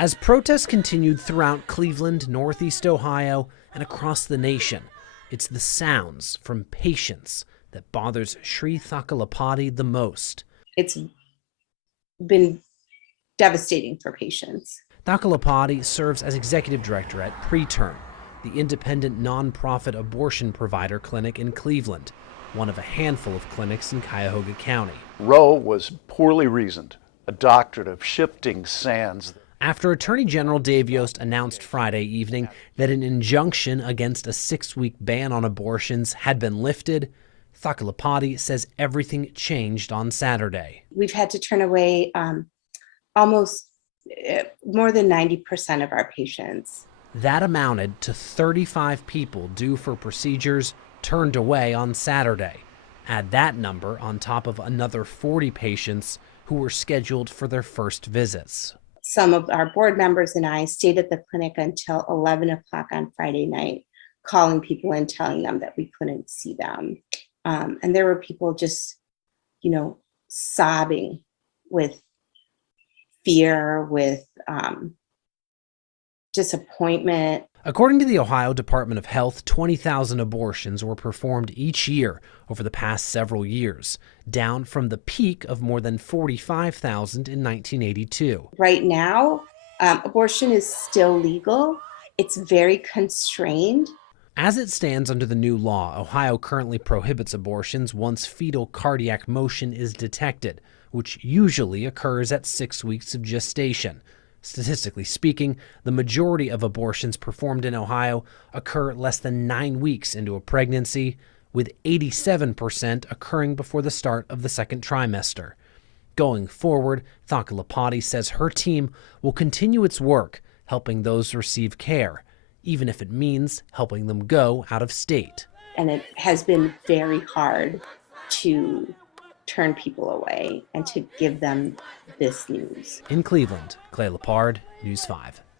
As protests continued throughout Cleveland, Northeast Ohio, and across the nation, it's the sounds from patients that bothers Shri Thakalapati the most. It's been devastating for patients. Thakalapati serves as executive director at Preterm, the independent nonprofit abortion provider clinic in Cleveland, one of a handful of clinics in Cuyahoga County. Roe was poorly reasoned, a doctrine of shifting sands. After Attorney General Dave Yost announced Friday evening that an injunction against a 6-week ban on abortions had been lifted, Thakalapati says everything changed on Saturday. We've had to turn away almost more than 90% of our patients. That amounted to 35 people due for procedures turned away on Saturday. Add that number on top of another 40 patients who were scheduled for their first visits. Some of our board members and I stayed at the clinic until 11 o'clock on Friday night, calling people and telling them that we couldn't see them. And there were people just, sobbing with fear, with disappointment. According to the Ohio Department of Health, 20,000 abortions were performed each year over the past several years, down from the peak of more than 45,000 in 1982. Right now, abortion is still legal. It's very constrained. As it stands under the new law, Ohio currently prohibits abortions once fetal cardiac motion is detected, which usually occurs at 6 weeks of gestation. Statistically speaking, the majority of abortions performed in Ohio occur less than 9 weeks into a pregnancy, with 87% occurring before the start of the second trimester. Going forward, Thakalapati says her team will continue its work helping those receive care, even if it means helping them go out of state. And it has been very hard to turn people away and to give them this news. In Cleveland, Clay Lepard, News 5.